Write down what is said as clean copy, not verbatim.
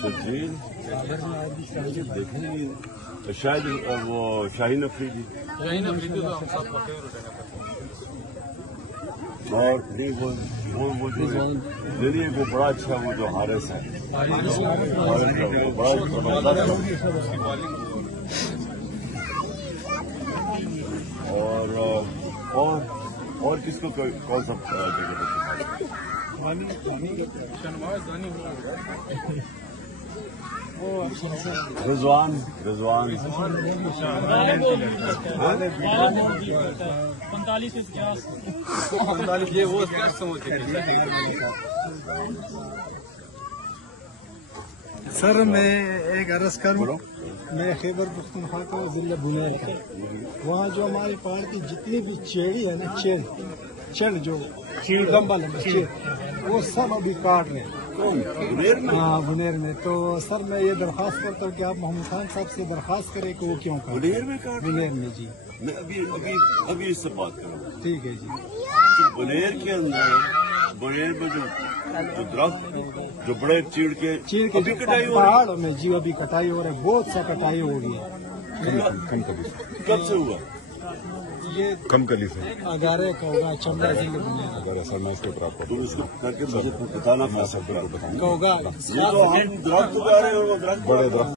شرجیل دیکھیں شاید وہ شاہین افریدی تو ہم سب اور وہ جو دلی وہ بڑا اچھا وہ جو حارث ہے وہ بڑا زبردست اور کس کو کون سا جگہ رضوان 45 یہ وہ سر میں ایک عرض کروں میں خیبر پختونخوا کا ضلع بنیر کا وہاں جو ہماری پارٹی جتنی بھی چیڑی ہے نا چڑ جو لمبا چیڑ وہ سب ابھی کاٹ رہے ہیں ہاں بنیر میں. تو سر میں یہ درخواست کرتا ہوں کہ آپ محمود خان صاحب سے درخواست کریں کہ وہ کیوں بنیر میں جی میں ابھی اس سے بات کروں. ٹھیک ہے جی. بنیر کے اندر بنیر میں جو درخت جو بڑے چیڑ کے کٹائی پہاڑوں میں جی ابھی کٹائی ہو رہی ہے, بہت سا کٹائی ہو گئی ہے. کب سے ہوا یہ کم کلی سے اگارے کا ہوگا چمڑا ضلع بنیر اگر ایسا میں اس کے اوپر آپ کو تم اس کو کر کے مجھے بتانا میں سب کو بتاؤں ہوگا. یہ تو ہم درخت اگا رہے ہیں اور وہ درخت بڑے درخت